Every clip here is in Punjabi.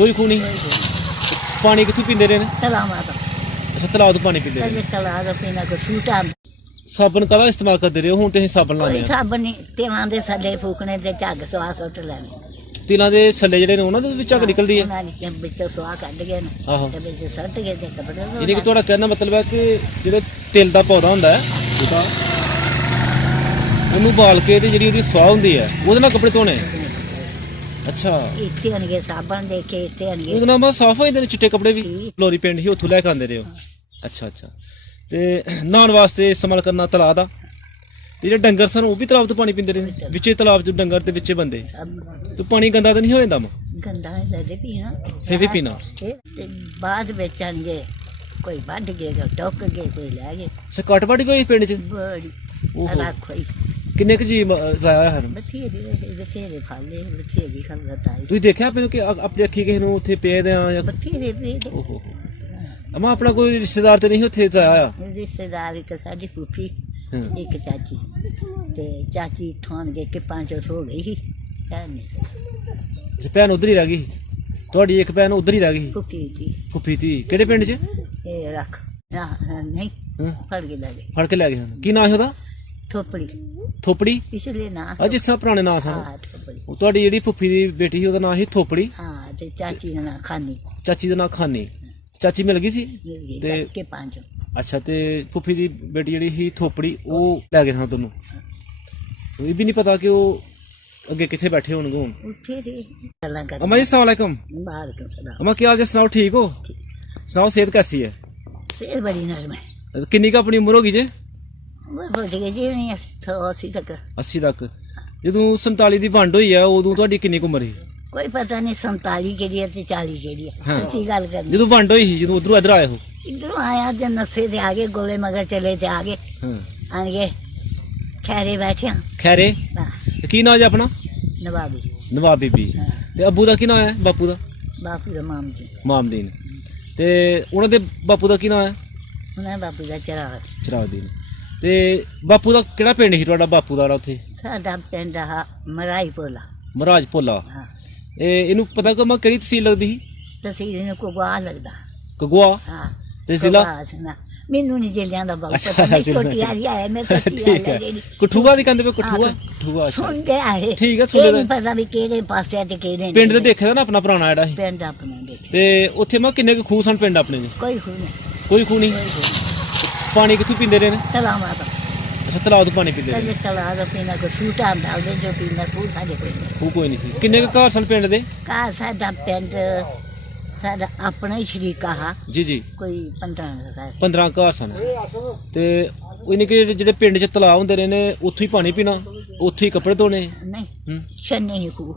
कोई खूह नहीं। पानी कित्थों पींदे रहे ने? तलावां दा। अच्छा तलाब तो पानी पींदे रहे। कदे तलाऽ दा पीना कोई सूटा साबन काहदा इस्तेमाल करदे रहे हो? हुण तुसीं साबन लाने कोई साबन नहीं तिलां दे थल्ले फूकने ते झग सुआह सुੱਟ ਲੈਣੇ। तिलां दे छल्ले जेह्ड़े ने उन्हां दे विच झग निकलदी है? ਉਹਨਾਂ ਨੇ ਵਿੱਚੋਂ ਸੁਆਹ ਕੱਢ ਗਏ ਨੇ आहो ਤੇ ਵਿੱਚ ਸੁੱਟ ਗਏ ਤੇ ਕੱਪੜੇ ਧੋ यानी कि तुहाडा कहने दा मतलब है कि जेह्ड़े तिल दा पौधा हुंदा है ਉਹਦਾ ਉਹਨੂੰ ਬਾਲ ਕੇ ਤੇ ਜਿਹੜੀ ਉਹਦੀ ਸਵਾਹ ਹੁੰਦੀ ਹੈ ਉਹਦੇ ਨਾਲ ਕੱਪੜੇ ਧੋਣੇ। ਅੱਛਾ ਇੱਥੇ ਆਣਗੇ ਸਾਬਣ ਦੇ ਕੇ ਇੱਥੇ ਆਣਗੇ ਉਹਦੇ ਨਾਲ ਮੈਂ ਸਾਫ਼ ਹੋ ਜਾਂਦੇ ਨੇ ਚਿੱਟੇ ਕੱਪੜੇ ਵੀ। ਫਲੋਰੀ ਪਿੰਡ ਹੀ ਉੱਥੋਂ ਲੈ ਕੇ ਆਉਂਦੇ ਰਹੇ ਹੋ? ਅੱਛਾ ਅੱਛਾ। ਤੇ ਨਹਾਉਣ ਵਾਸਤੇ ਇਸਤੇਮਾਲ ਕਰਨਾ ਤਲਾਅ ਦਾ। ਤੇ ਜਿਹੜੇ ਡੰਗਰ ਸਨ ਉਹ ਵੀ ਤਲਾਬ ਤੋਂ ਪਾਣੀ ਪੀਂਦੇ ਰਹੇ ਨੇ? ਵਿੱਚੇ ਤਲਾਬ 'ਚ ਡੰਗਰ ਤੇ ਵਿੱਚੇ ਬੰਦੇ ਤੇ ਪਾਣੀ ਗੰਦਾ ਤਾਂ ਨਹੀਂ ਹੋ ਜਾਂਦਾ? ਗੰਦਾ ਇਹਦੇ ਪੀਣਾ ਫਿਰ ਵੀ ਪੀਣਾ। ਤੇ ਬਾਅਦ ਵਿੱਚ ਆਣਗੇ ਕੋਈ ਵੱਢ ਗਏ ਕੋਈ ਟੁੱਕ ਗਏ ਕੋਈ ਲੈ ਗਏ। ਅੱਛਾ ਕੱਟ ਵੱਢ ਵੀ ਹੋਈ ਪਿੰਡ 'ਚ? ਬੜੀ ਓਹੋ। ਰੱਖ ਹੋਈ ਕਿੰਨੇ ਕੁ ਜੀ ਜ਼ਾਇਆ ਹਨ? ਬਥੇਰੇ ਫਾਲੇ ਬਥੇਰੀ ਖਲਤ ਆਈ। ਤੁਸੀਂ ਦੇਖਿਆ ਆਪਣੇ ਕਿ ਆਪਣੀ ਅੱਖੀ ਕਿਸੇ ਨੂੰ ਉੱਥੇ ਪਏ ਦੇ ਆ ਜਾਂ? ਬਥੇਰੇ ਪੇਟ ਓਹੋ ਅਮਾ ਆਪਣਾ ਕੋਈ ਰਿਸ਼ਤੇਦਾਰ ਤੇ ਨਹੀਂ ਉੱਥੇ ਜ਼ਾਇਆ? ਰਿਸ਼ਤੇਦਾਰ ਇੱਕ ਸਾਡੀ ਫੂਫੀ ਹਾਂ ਇੱਕ ਚਾਚੀ ਤੇ ਚਾਚੀ ਠਾਣ ਕੇ ਕਿ 500 ਹੋ ਗਈ ਸੀ ਭੈਣ ਅੱਛਾ ਭੈਣ ਉਧਰ ਹੀ ਰਹਿ ਗਈ ਤੁਹਾਡੀ? ਇੱਕ ਭੈਣ ਉਧਰ ਹੀ ਰਹਿ ਗਈ ਫੂਫੀ ਦੀ ਫੁੱਫੀ ਤੀ ਕਿਹੜੇ ਪਿੰਡ 'ਚ? ਇਹ ਰੱਖ ਨਹੀਂ ਹਾਂ ਫੜ ਕੇ ਲੈ ਗਏ ਫੜ ਕੇ ਲੈ ਗਏ ਹਨ। ਕੀ ਨਾਂ ਸੀ ਉਹਦਾ? ਥੋਪੜੀ ਥੋਪੜੀ? ਪਿਛਲੇ ਨਾ ਆ ਜਿਸ ਤਰ੍ਹਾਂ ਪੁਰਾਣੇ ਨਾਂ ਸਨ। ਹਾਂ ਥੋਪੜੀ। ਉਹ ਤੁਹਾਡੀ ਜਿਹੜੀ ਫੁੱਫੀ ਦੀ ਬੇਟੀ ਸੀ ਉਹਦਾ ਨਾਂ ਸੀ ਥੋਪੜੀ। ਹਾਂ ਤੇ ਚਾਚੀ ਦਾ ਨਾਂ ਖਾਨੀ ਚਾਚੀ ਦਾ ਨਾਂ ਖਾਨੀ। ਚਾਚੀ ਮਿਲ ਗਈ ਸੀ? ਮਿਲ ਗਈ ਤੇ ਕਿ 5 ਅੱਛਾ ਤੇ ਫੁੱਫੀ ਦੀ ਬੇਟੀ ਜਿਹੜੀ ਸੀ ਥੋਪੜੀ ਉਹ ਲੈ ਗਏ ਸਨ ਤੁਹਾਨੂੰ? ਇਹ ਵੀ ਨਹੀਂ ਪਤਾ ਕਿ ਉਹ ਅੱਗੇ ਕਿੱਥੇ ਬੈਠੇ ਹੋਣਗੇ ਹੁਣ? ਉੱਥੇ ਦੇ ਗੱਲਾਂ ਕਰ अम्मा जी अस्सलाम वालेकुम। ਬਾਹਰ ਤੋਂ ਸਦਾ अम्मा क्या हाल है? सुनाओ ठीक हो? सुनाओ सेहत कैसी है? ਸਿਰ ਬੜੀ ਨਰਮ ਹੈ। किन्नी का अपनी उम्र होगी जे? ਉਹ ਹੋ ਗਈ ਜੀ ਨਹੀਂ 180 ਤੱਕ 80 ਤੱਕ। ਜਦੋਂ 47 ਦੀ ਵੰਡ ਹੋਈ ਆ ਉਦੋਂ ਤੁਹਾਡੀ ਕਿੰਨੀ ਕੁ ਉਮਰ ਸੀ? ਕੋਈ ਪਤਾ ਨਹੀਂ 47 ਕਿਹੜੀ ਹੈ ਤੇ 40 ਕਿਹੜੀ ਹੈ। ਹਾਂ। ਸੱਚੀ ਗੱਲ ਕਰਨੀ ਜਦੋਂ ਵੰਡ ਹੋਈ ਸੀ ਜਦੋਂ ਉਧਰੋਂ ਇੱਧਰ ਆਏ ਹੋ? ਇਧਰੋਂ ਆਇਆ ਜੇ ਨਸੇ ਦੇ ਆ ਗਏ ਗੋਲੇ ਮਗਰ ਚਲੇ ਤੇ ਆ ਗਏ ਹਾਂ ਆਣਗੇ ਖੈਰੇ ਬੈਠਿਆ ਖੈਰੇ। ਤੇ ਕੀ ਨਾਂ ਜੀ ਆਪਣਾ? ਨਵਾਬੀ ਨਵਾਬ ਬੀਬੀ। ਹਾਂ। ਤੇ ਅੱਬੂ ਦਾ ਕੀ ਨਾਂ ਹੈ? ਬਾਪੂ ਦਾ? ਬਾਪੂ ਦਾ ਮਾਮ ਜੀ ਮਾਮਦੀਨ। ਤੇ ਉਹਨਾਂ ਦੇ ਬਾਪੂ ਦਾ ਕੀ ਨਾਂ ਹੈ? ਉਹਨਾਂ ਬਾਪੂ ਦਾ ਚਰਾਗ ਚਰਾਉਦੀਨ। ਤੇ ਬਾਪੂ ਦਾ ਕਿਹੜਾ ਪਿੰਡ ਸੀ ਤੁਹਾਡਾ ਬਾਪੂ ਦਾ ਉੱਥੇ? ਸਾਡਾ ਪਿੰਡ ਆ ਮਰਾਈ ਪੋਲਾ। ਮਹਾਰਾਜ ਭੋਲਾ। ਹਾਂ ਇਹਨੂੰ ਪਤਾ ਕਿ ਮੈਂ ਕਿਹੜੀ ਤਹਿਸੀਲ ਲੱਗਦੀ ਸੀ? ਤਸੀਰ ਨੂੰ ਕੋਗਾ ਲੱਗਦਾ। ਕਗਵਾ। ਹਾਂ ਤੇ ਜ਼ਿਲ੍ਹਾ? ਕੋਗਵਾ ਨਾ ਮੈਨੂੰ ਨਹੀਂ ਜ਼ਿਲ੍ਹਿਆਂ ਦਾ ਬਹੁਤ ਅੱਛਾ, ਪਤਾ ਨਹੀਂ ਜ਼ਿਲ੍ਹਾ। ਛੋਟੀ ਆ ਰਹੀ ਹੈ ਮੈਂ ਸੱਚੀ ਠੀਕ ਗੱਲ ਹੈ। ਹੈ ਜਿਹੜੀ ਕਠੂਆ ਦੀ ਕਹਿੰਦੇ ਪਏ ਕਠੂਆ? ਹਾਂ, ਕਠੂਆ ਅੱਛਾ। ਸੁਣ ਕੇ ਆਏ ਠੀਕ ਹੈ, ਸੁਣ ਲਿਆ। ਨਹੀਂ ਪਤਾ ਵੀ ਕਿਹੜੇ ਪਾਸੇ ਤੇ ਕਿਹੜੇ ਪਿੰਡ ਤੇ ਦੇਖਿਆ ਨਾ ਆਪਣਾ ਪੁਰਾਣਾ ਜਿਹੜਾ ਸੀ? ਪਿੰਡ ਆਪਣਾ ਦੇਖ ਤੇ ਉੱਥੇ ਮੈਂ ਕਿੰਨੇ ਕੁ ਖੂਹ ਸਨ ਪਿੰਡ ਆਪਣੇ ਦੇ? ਕੋਈ ਖੂ ਨਹੀਂ ਕੋਈ ਖੂਹ ਨਹੀਂ। ਪਾਣੀ ਕਿੱਥੋਂ ਪੀਂਦੇ ਰਹੇ ਨੇ? ਤਲਾਵਾਂ ਦਾ। ਅੱਛਾ ਤਲਾਬ ਤੋਂ ਪਾਣੀ ਪੀਂਦੇ ਰਹੇ। ਕਦੇ ਤਲਾਅ ਦਾ ਪੀਣਾ ਕੋਈ ਛੂਟਾ ਹੁੰਦਾ ਉਹਦੇ ਜੋ ਪੀਣਾ ਖੂਹ ਸਾਡੇ ਕੋਈ ਨਹੀਂ। ਖੂਹ ਕੋਈ ਨਹੀਂ ਸੀ। ਕਿੰਨੇ ਕੁ ਘਰ ਸਨ ਪਿੰਡ ਦੇ? ਘਰ ਸਾਡਾ ਪਿੰਡ ਸਾਡਾ ਆਪਣਾ ਹੀ ਸ਼ਰੀਕਾ ਹਾ ਜੀ ਜੀ ਕੋਈ 15 ਦਾ 15 ਘਰ ਸਨ। ਤੇ ਉਹ ਨਹੀਂ ਕਿ ਜਿਹੜੇ ਪਿੰਡ 'ਚ ਤਲਾਬ ਹੁੰਦੇ ਰਹੇ ਨੇ ਉੱਥੋਂ ਹੀ ਪਾਣੀ ਪੀਣਾ ਉੱਥੋਂ ਹੀ ਕੱਪੜੇ ਧੋਣੇ? ਨਹੀਂ ਹੂੰ। ਛੰਨੇ ਹੀ ਖੂਹ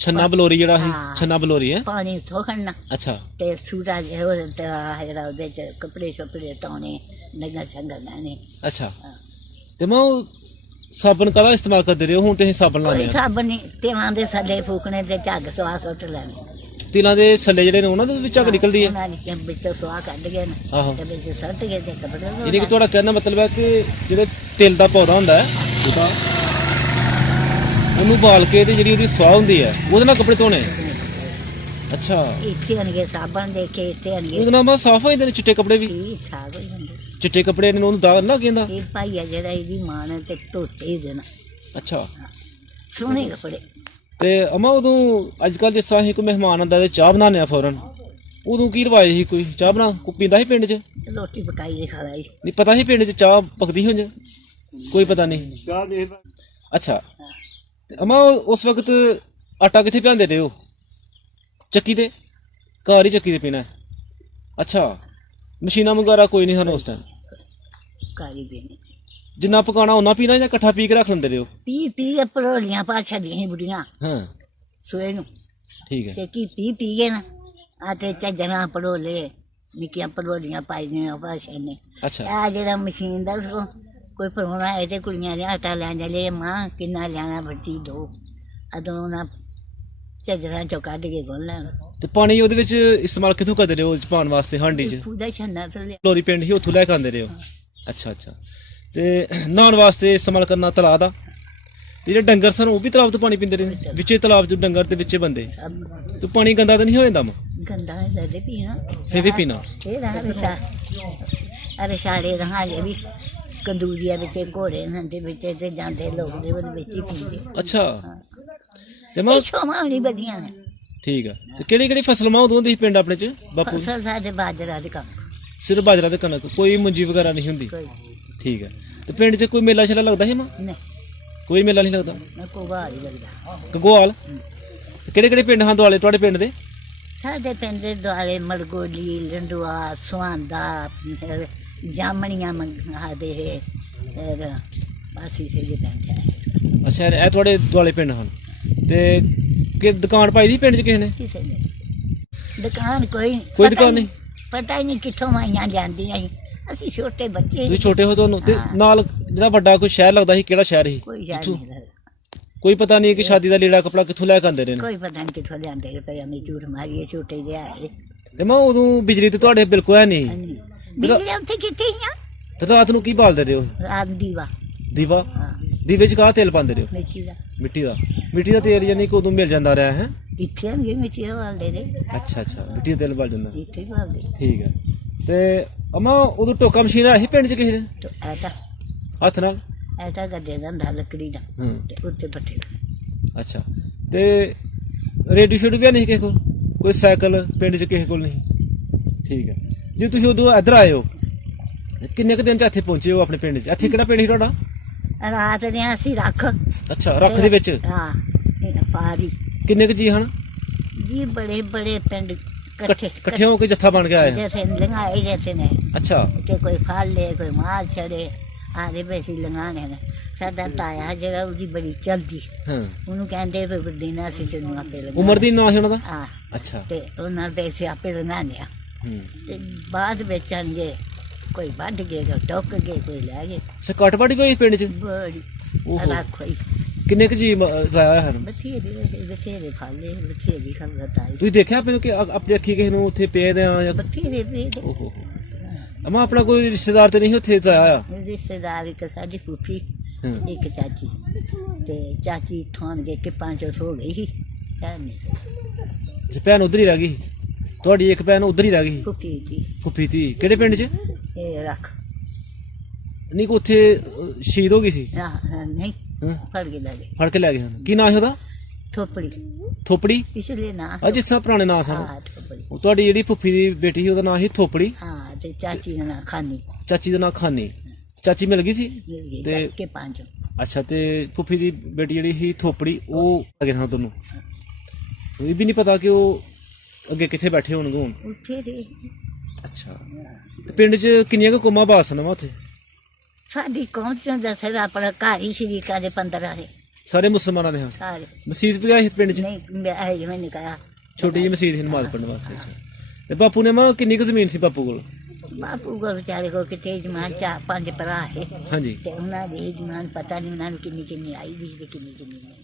ਛੰਨਾ ਬਲੋਰੀ ਜਿਹੜਾ ਸੀ? ਹਾਂ। ਛੰਨਾ ਬਲੋਰੀ ਹੈ? ਪਾਣੀ ਉੱਥੋਂ ਖੜਨਾ ਅੱਛਾ ਤੇ ਸੂਟਾ ਜਿਹੜਾ ਉਹਦੇ ਚ ਕੱਪੜੇ ਛੋਪੜੇ ਧੋਣੇ ਨਗਰ ਸੰਗਰ ਲੈਣੇ। ਅੱਛਾ। ਤੇ ਮੈਂ ਉਹ ਸਾਬਣ ਕਾਹਦਾ ਇਸਤੇਮਾਲ ਕਰਦੇ ਰਹੇ ਹੋ? ਹੁਣ ਤੁਸੀਂ ਸਾਬਣ ਲਾਉਂਦੇ ਕੋਈ ਆ? ਸਾਬਣ ਨਹੀਂ ਤਿਲਾਂ ਦੇ ਥੱਲੇ ਫੂਕਣੇ ਤੇ ਝੱਗ ਸੁਆਹ ਸੁੱਟ ਲੈਣੇ। ਤਿਲਾਂ ਦੇ ਛੱਲੇ ਜਿਹੜੇ ਨੇ ਉਹਨਾਂ ਦੇ ਵਿੱਚ ਝੱਗ ਨਿਕਲਦੀ ਹੈ? ਉਹਨਾਂ ਨੇ ਵਿੱਚੋਂ ਸੁਆਹ ਕੱਢ ਗਏ ਨੇ ਆਹੋ ਤੇ ਵਿੱਚ ਸੁੱਟ ਗਏ ਤੇ ਕੱਪੜੇ ਧੋ ਯਾਨੀ ਕਿ ਤੁਹਾਡਾ ਕਹਿਣ ਦਾ ਮਤਲਬ ਹੈ ਕਿ ਜਿਹੜੇ ਤਿਲ ਦਾ ਪੌਦਾ ਹੁੰਦਾ ਹੈ ਉਹਦਾ ਉਹਨੂੰ ਬਾਲ ਕੇ ਤੇ ਜਿਹੜੀ ਉਹਦੀ ਸਵਾਹ ਹੁੰਦੀ ਹੈ ਉਹਦੇ ਨਾਲ ਕੱਪੜੇ ਧੋਣੇ। ਅੱਛਾ ਇੱਥੇ ਆਣਗੇ ਸਾਬਣ ਦੇ ਕੇ ਇੱਥੇ ਆਣਗੇ ਉਹਦੇ ਨਾਲ ਮੈਂ ਸਾਫ਼ ਹੋ ਜਾਂਦੇ ਨੇ ਚਿੱਟੇ ਕੱਪੜੇ ਵੀ? ਠੀਕ ਠਾਕ ਹੋ ਜਾਂਦੇ। ਚਿੱਟੇ ਕੱਪੜੇ ਨੇ ਉਹਨੂੰ ਦਾਗ ਨਾ ਕਹਿੰਦਾ? ਇਹ ਭਾਈ ਆ ਜਿਹੜਾ ਇਹਦੀ ਮਾਂ ਨੇ ਤੇ ਧੋਤੇ ਹੀ ਦੇਣਾ ਅੱਛਾ। ਸੋਹਣੇ ਕੱਪੜੇ। ਤੇ ਅਮਾ ਉਦੋਂ ਅੱਜ ਕੱਲ੍ਹ ਜਿਸ ਤਰ੍ਹਾਂ ਅਸੀਂ ਕੋਈ ਮਹਿਮਾਨ ਆਉਂਦਾ ਤੇ ਚਾਹ ਬਣਾਉਂਦੇ ਆ ਫੌਰਨ ਉਦੋਂ ਕੀ ਰਿਵਾਜ ਸੀ? ਕੋਈ ਚਾਹ ਬਣਾ ਕੋਈ ਪੀਂਦਾ ਸੀ ਪਿੰਡ 'ਚ? ਰੋਟੀ ਪਕਾਈ ਦੇ ਖਵਾਈ ਨਹੀਂ ਪਤਾ ਸੀ ਪਿੰਡ 'ਚ ਚਾਹ ਪਕਦੀ ਹੋ ਜਾਂ ਕੋਈ ਪਤਾ ਨਹੀਂ? ਅੱਛਾ। ਤੇ ਅਮਾ ਉਸ ਵਕਤ ਆਟਾ ਕਿੱਥੇ ਪਿਆਉਂਦੇ ਰਹੇ ਹੋ? ਚੱਕੀ ਤੇ? ਘਰ ਹੀ ਚੱਕੀ ਤੇ ਪੀਣਾ? ਅੱਛਾ। ਮਸ਼ੀਨਾਂ ਵਗੈਰਾ ਕੋਈ ਨਹੀਂ ਹਨ ਉਸ ਟਾਈਮ? ਕਾਰੀ ਦੇਣੀ ਜਿੰਨਾ ਪਕਾਉਣਾ ਉਹਨਾਂ ਪੀਣਾ ਜਾਂ ਇਕੱਠਾ ਪੀ ਕੇ ਰੱਖ ਲੈਂਦੇ ਰਹੇ ਹੋ? ਪੀ ਪੀ ਕੇ ਪਰੋਲੀਆਂ ਪਾ ਛੱਡੀਆਂ ਸੀ ਬੁੜੀਆਂ ਹਾਂ ਸੋਏ ਨੂੰ ਠੀਕ ਹੈ। ਤੇ ਕੀ ਪੀ ਪੀ ਗਏ ਨਾ ਆਟੇ ਝੱਜਣਾ ਪਰੋਲੇ ਨਿੱਕੀਆਂ ਪਰੋਲੀਆਂ ਪਾਈਆਂ ਭਾਸ਼ਾ ਨੇ। ਅੱਛਾ ਆ ਜਿਹੜਾ ਮਸ਼ੀਨ ਦਾ ਸਗੋਂ ਕੋਈ ਪਰੋਣਾ ਹੈ ਤੇ ਕੁੜੀਆਂ ਦੇ ਆਟਾ ਲੈਣ ਚਲੇ ਮਾਂ ਕਿੰਨਾ ਲਿਆਣਾ ਬੱਤੀ ਦੋ ਅਦੋਂ ਨਾ ਝੱਜਰਾਂ ਚੋਂ ਕੱਢ ਕੇ ਗੁੰਨ ਲੈਣਾ। ਤੇ ਪਾਣੀ ਉਹਦੇ ਵਿੱਚ ਇਸਤੇਮਾਲ ਕਿੱਥੋਂ ਕਰਦੇ ਰਹੇ ਹੋ ਪਾਉਣ ਵਾਸਤੇ ਹਾਂਡੀ 'ਚ? ਪੂਜਾ ਛੰਨਾ ਥੱਲੇ ਫਲੋਰੀ ਪਿੰਡ ਹੀ ਉੱਥੋਂ ਲੈ ਕੇ ਆਉਂਦੇ ਰਹੇ ਹੋ? ਅੱਛਾ ਅੱਛਾ। ਤੇ ਨਹਾਉਣ ਵਾਸਤੇ ਇਸਤੇਮਾਲ ਕਰਨਾ ਤਲਾਅ ਦਾ। ਤੇ ਜਿਹੜੇ ਡੰਗਰ ਸਨ ਉਹ ਵੀ ਤਲਾਬ ਤੋਂ ਪਾਣੀ ਪੀਂਦੇ ਰਹੇ ਨੇ? ਵਿੱਚੇ ਤਲਾਬ 'ਚ ਡੰਗਰ ਤੇ ਵਿੱਚੇ ਬੰਦੇ, ਸਭ ਤੇ ਪਾਣੀ ਗੰਦਾ ਤਾਂ ਨਹੀਂ ਹੋ ਜਾਂਦਾ? ਗੰਦਾ ਦੇ ਪੀਣਾ ਫੇਰ ਵੀ ਪੀਣਾ? ਇਹ ਰਹਾ ਵਿਚਾ ਅਰੇ ਸਾਡੇ ਰਹਾ ਜੇ ਵੀ ਕੰਦੂਰੀਆ ਵਿੱਚ ਘੋੜੇ ਨੰਦੇ ਵਿੱਚ ਤੇ ਜਾਂਦੇ ਲੋਕ ਦੇ ਉਹਦੇ ਵਿੱਚ ਹੀ ਪੀਂਦੇ। ਅੱਛਾ, ਤੇ ਮਾਂ ਛੋਮਾਂ ਨਹੀਂ ਵਧੀਆਂ ਨੇ। ਠੀਕ ਆ। ਤੇ ਕਿਹੜੀ ਕਿਹੜੀ ਫਸਲ ਮਾਂ ਉਦੋਂ ਹੁੰਦੀ ਸੀ ਪਿੰਡ ਆਪਣੇ 'ਚ ਬਾਪੂ? ਫਸਲ ਸਾਡੇ ਬਾਜਰਾ ਦੇ ਕੰਮ ਸਿਰਫ ਬਾਜਰਾ ਤੇ ਕਣਕ, ਕੋਈ ਮੁੰਜੀ ਵਗੈਰਾ ਨਹੀਂ ਹੁੰਦੀ? ਕੋਈ ਠੀਕ ਹੈ। ਤੇ ਪਿੰਡ 'ਚ ਕੋਈ ਮੇਲਾ ਸ਼ੇਲਾ ਲੱਗਦਾ ਸੀ ਮਾਂ? ਨਹੀਂ ਕੋਈ ਮੇਲਾ ਨਹੀਂ ਲੱਗਦਾ? ਨਾ ਕੋਗਾ ਨਹੀਂ ਲੱਗਦਾ। ਘਗਵਾਲ? ਕਿਹੜੇ ਕਿਹੜੇ ਪਿੰਡ ਹਨ ਦੁਆਲੇ ਤੁਹਾਡੇ ਪਿੰਡ ਦੇ? ਸਾਡੇ ਪਿੰਡ ਦੇ ਦੁਆਲੇ ਮਲਗੋਲੀ, ਲੰਡੂਆ, ਸੁਹਾਂਦਾ, ਜਾਮਣੀਆਂ ਮੰਗਾਦੇ ਹੈ ਬਾਸੀ ਸੇ ਜੇ ਪਿੰਡ ਹੈ। ਅੱਛਾ, ਇਹ ਤੁਹਾਡੇ ਦੁਆਲੇ ਪਿੰਡ ਹਨ। ਤੇ ਕਿ ਦੁਕਾਨ ਪਾਈ ਦੀ ਪਿੰਡ 'ਚ ਕਿਸੇ ਨੇ? ਕਿਸੇ ਨੇ ਦੁਕਾਨ ਕੋਈ ਕੋਈ ਦੁਕਾਨ ਨਹੀਂ? ਪਤਾ ਹੀ ਨਹੀਂ ਕਿੱਥੋਂ ਆਈਆਂ ਜਾਂਦੀਆਂ ਸੀ। ਅਸੀਂ ਛੋਟੇ ਬੱਚੇ ਤੁਸੀਂ ਛੋਟੇ ਹੋ ਤੁਹਾਨੂੰ, ਤੇ ਨਾਲ ਜਿਹੜਾ ਵੱਡਾ ਕੋਈ ਸ਼ਹਿਰ ਲੱਗਦਾ ਸੀ, ਕਿਹੜਾ ਸ਼ਹਿਰ ਸੀ? ਕੋਈ ਯਾਦ ਨਹੀਂ ਰਹਿੰਦਾ। ਕੋਈ ਪਤਾ ਨਹੀਂ ਕਿ ਸ਼ਾਦੀ ਦਾ ਲੀੜਾ ਕਪੜਾ ਕਿੱਥੋਂ ਲੈ ਕੇ ਆਉਂਦੇ ਨੇ? ਕੋਈ ਪਤਾ ਨਹੀਂ ਕਿੱਥੋਂ ਲਿਆਂਦੇ ਰੁਪਏ ਅਸੀਂ ਝੂਠ ਮਾਰੀਏ ਛੋਟੇ ਜਿਹੇ ਆਏ। ਤੇ ਮਾਂ ਉਦੋਂ ਬਿਜਲੀ ਤੇ ਤੁਹਾਡੇ ਬਿਲਕੁਲ ਹੈ ਨਹੀਂ? ਬਿਜਲੀ ਉੱਥੇ ਕਿੱਥੇ ਆ? ਤੇ ਰਾਤ ਨੂੰ ਕੀ ਬਾਲਦੇ ਰਹੇ ਹੋ? ਰਾਤ ਦੀਵਾ। ਦੀਵਾ? ਹਾਂ ਦੀਵੇ 'ਚ ਕਾਹ ਤੇਲ ਪਾਉਂਦੇ ਰਹੇ ਹੋ? ਮਿੱਟੀ ਦਾ। ਮਿੱਟੀ ਦਾ ਤੇਲ ਯਾਨੀ ਕਿ ਉਦੋਂ ਮਿਲ ਜਾਂਦਾ ਰਿਹਾ ਹੈ? ਇੱਥੇ ਵੀ ਮਿੱਟੀ ਦਾ ਵਾਲਦੇ ਨੇ। ਅੱਛਾ ਅੱਛਾ, ਮਿੱਟੀ ਦਾ ਤੇਲ ਬਲ ਜਾਂਦਾ। ਇੱਥੇ ਹੀ ਵਾਲਦੇ। ਠੀਕ ਹੈ। ਤੇ ਅਮਾ ਉਦੋਂ ਟੋਕਾ ਮਸ਼ੀਨ ਆਈ ਸੀ ਪਿੰਡ 'ਚ ਕਿਸੇ ਦੇ? ਤੇ ਐਟਾ ਹੱਥ ਨਾਲ? ਐਟਾ ਗੱਡੇ ਦਾ ਹੁੰਦਾ ਲੱਕੜੀ ਦਾ ਹੂੰ। ਤੇ ਉੱਤੇ ਪੱਠੇ। ਅੱਛਾ, ਤੇ ਰੇਡੀਓ ਸ਼ੇਡੀਓ ਵੀ ਨਹੀਂ ਕਿਸੇ ਕੋਲ? ਕੋਈ ਸਾਈਕਲ ਪਿੰਡ 'ਚ ਕਿਸੇ ਕੋਲ ਨਹੀਂ? ਠੀਕ ਹੈ ਜੀ। ਤੁਸੀਂ ਉਦੋਂ ਇੱਧਰ ਆਏ ਹੋ, ਕਿੰਨੇ ਕੁ ਦਿਨ 'ਚ ਇੱਥੇ ਪਹੁੰਚੇ ਹੋ ਆਪਣੇ ਪਿੰਡ 'ਚ? ਇੱਥੇ ਕਿਹੜਾ ਪਿੰਡ ਸੀ ਤੁਹਾਡਾ? ਰਾਤ ਨੇ ਅਸੀਂ ਰੱਖ। ਅੱਛਾ, ਰੱਖ ਦੇ ਵਿੱਚ? ਹਾਂ ਪਾਰੀ। ਕਿੰਨੇ ਕੁ ਜੀ ਹਨ ਜੀ ਬੜੇ ਬੜੇ ਪਿੰਡ ਇਕੱਠੇ ਹੋ ਕੇ ਜੱਥਾ ਬਣ ਕੇ ਆਏ? जैसे लंगाए जैसे ने ਅੱਛਾ। ते कोई फल ले कोई माल चढ़े आदे पैसे लंगाने ने साडा ताया जरा उसकी बड़ी चलदी ਹਾਂ। ਉਹਨੂੰ ਕਹਿੰਦੇ ਵੀ ਦਿਨਾਂ ਅਸੀਂ ਤੈਨੂੰ ਆਪੇ ਲੰਗਾ ਉਮਰ ਦੀ ਨਾਂ ਸੀ ਉਹਨਾਂ ਦਾ? ਹਾਂ ਅੱਛਾ। ਤੇ ਉਹਨਾਂ ਪੈਸੇ ਆਪੇ ਲੰਗਾਣੇ ਆ ਹੂੰ। ਤੇ ਬਾਅਦ ਵੇਚਣਗੇ ਕੋਈ ਵੱਢ ਗਏ ਕੋਈ ਟੁੱਕ ਗਏ ਕੋਈ ਲੈ ਗਏ ਅੱਛਾ, ਕੱਟ-ਵੱਢ ਵੀ ਹੋਈ ਪਿੰਡ 'ਚ? ਬੜੀ ਓਹੋ। ਰੱਖ ਹੋਈ ਕਿੰਨੇ ਕੁ ਜੀ ਜਾਇਆ ਹਨ? ਬਥੇਰੇ ਖਾਲੇ ਬਥੇਰੀ ਖਬਰਤਾਈ ਤੁਸੀਂ ਦੇਖਿਆ ਮੈਨੂੰ ਕਿ ਆਪਣੀ ਅੱਖੀ ਕਿਸੇ ਨੂੰ ਉੱਥੇ ਪਏ ਦੇ ਆ ਜਾਂ? ਬਥੇਰੇ ਪੇ ਓਹੋ। ਅਮਾ ਆਪਣਾ ਕੋਈ ਰਿਸ਼ਤੇਦਾਰ ਤੇ ਨਹੀਂ ਉੱਥੇ ਜਾਇਆ? ਰਿਸ਼ਤੇਦਾਰ ਇੱਕ ਸਾਡੀ ਫੁੱਫੀ ਹਾਂ। ਇੱਕ ਚਾਚੀ ਤੇ ਚਾਚੀ ਠਾਣ ਗਏ ਕਿ 500 ਹੋ ਗਈ ਸੀ ਤੇ ਭੈਣ ਉਧਰ ਹੀ ਰਹਿ ਗਈ? ਤੁਹਾਡੀ ਇੱਕ ਭੈਣ ਉਧਰ ਹੀ ਰਹਿ ਗਈ? ਫੁੱਫੀ ਦੀ ਫੁੱਫੀ ਤੀ ਕਿਹੜੇ ਪਿੰਡ 'ਚ? ਇਹ ਰੱਖ ਨਹੀਂ ਕੋ ਉੱਥੇ ਸ਼ਹੀਦ ਹੋ ਗਈ ਸੀ? ਨਹੀਂ ਹਾਂ। ਫੜ ਕੇ ਲੈ ਗਏ ਫੜ ਕੇ ਲੈ ਗਏ ਹਨ। ਕੀ ਨਾਂ ਸੀ ਉਹਦਾ? ਥੋਪੜੀ ਥੋਪੜੀ? ਇਸਲੇ ਨਾ ਆ ਜਿਸ ਤਰ੍ਹਾਂ ਪੁਰਾਣੇ ਨਾਂ ਸਨ। ਹਾਂ ਥੋਪੜੀ ਉਹ ਤੁਹਾਡੀ ਜਿਹੜੀ ਫੁੱਫੀ ਦੀ ਬੇਟੀ ਸੀ ਉਹਦਾ ਨਾਂ ਸੀ ਥੋਪੜੀ? ਹਾਂ ਤੇ ਚਾਚੀ ਦਾ ਨਾਂ ਖਾਨੀ ਚਾਚੀ ਦਾ ਨਾਂ ਖਾਨੀ। ਚਾਚੀ ਮਿਲ ਗਈ ਸੀ? ਮਿਲ ਗਈ ਤੇ ਕੇ 5 ਅੱਛਾ, ਤੇ ਫੁੱਫੀ ਦੀ ਬੇਟੀ ਜਿਹੜੀ ਸੀ ਥੋਪੜੀ ਉਹ ਅੱਗੇ ਥਾਂ ਤੁਹਾਨੂੰ ਇਹ ਵੀ ਨਹੀਂ ਪਤਾ ਕਿ ਉਹ ਅੱਗੇ ਕਿੱਥੇ ਬੈਠੇ ਹੋਣਗੇ ਹੁਣ? ਉੱਥੇ ਦੇ ਅੱਛਾ, ਤੇ ਪਿੰਡ 'ਚ ਕਿੰਨੀਆਂ ਕੁ ਕੌਮਾਂ ਬਾਸ ਨੇ ਉੱਥੇ? ਸਾਡੀ ਕੌਮ ਚ ਦੱਸੇ ਆਪਣਾ ਘਰ ਹੀ ਸ਼ਰੀਕਾਂ ਦੇ 15 ਨੇ ਸਾਰੇ ਮੁਸਲਮਾਨਾਂ ਦੇ? ਹਾਂ। ਸਾਰੇ ਮਸਜਿਦ ਵੀ ਆਈ ਪਿੰਡ 'ਚ? ਨਹੀਂ ਮੈਂ ਜਿਵੇਂ ਨਹੀਂ ਕਹਾ ਛੋਟੀ ਜਿਹੀ ਮਸਜਿਦ ਸੀ ਨਮਾਜ਼ ਪੜ੍ਹਨ ਵਾਸਤੇ? ਅੱਛਾ। ਤੇ ਬਾਪੂ ਨੇ ਮਾਂ ਕਿੰਨੀ ਕੁ ਜ਼ਮੀਨ ਸੀ ਬਾਪੂ ਕੋਲ? ਬਾਪੂ ਕੋਲ ਵਿਚਾਰੇ ਕੋਲ ਕਿਤੇ ਜਮਾਨ 4 5 ਭਰਾ ਹੈ ਹਾਂਜੀ। ਤੇ ਉਹਨਾਂ ਦੀ ਜਮਾਨ ਪਤਾ ਨਹੀਂ ਉਹਨਾਂ ਨੂੰ ਕਿੰਨੀ ਕਿੰਨੀ ਆਈ ਵੀ ਤੇ ਕਿੰਨੀ ਕਿੰਨੀ ਨਹੀਂ